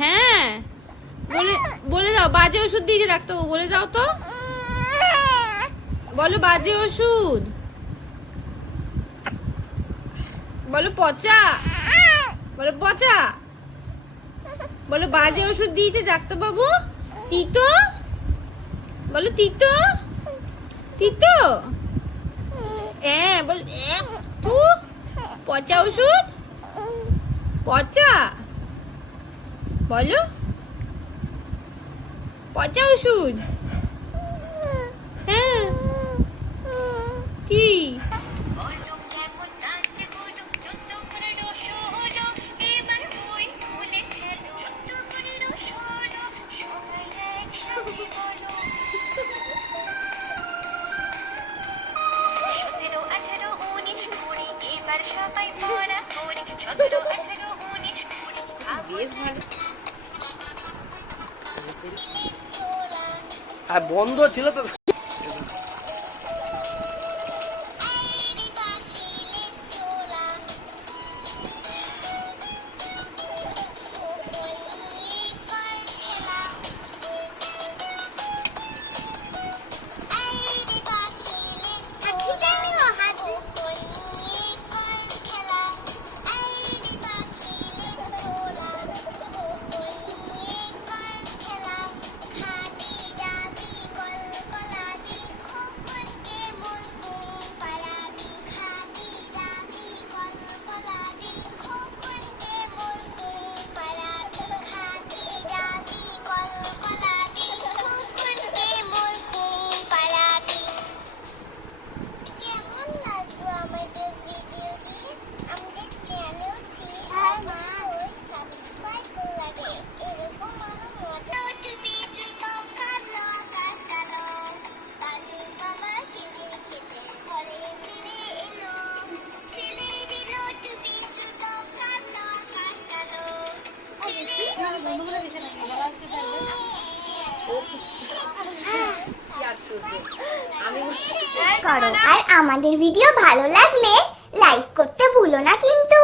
হ্যাঁ বলে বলে দাও, বাজে ওষুধ দিয়েছে ডাক্তারবাবু, বলে দাও তো, বলো বাজে ওষুধ, বলো পচা, বলো পচা, বলো বাজে ওষুধ দিয়েছে ডাক্তারবাবু, তিতো, বলো তিতো, তিতো, হ্যাঁ বল, পচা ওষুধ, পচা, বলো পচা ওষুধ, হ্যাঁ কি আর বন্ধ ছিল তো। করো। আর আমাদের ভিডিও ভালো লাগলে লাইক করতে ভুলো না কিন্তু।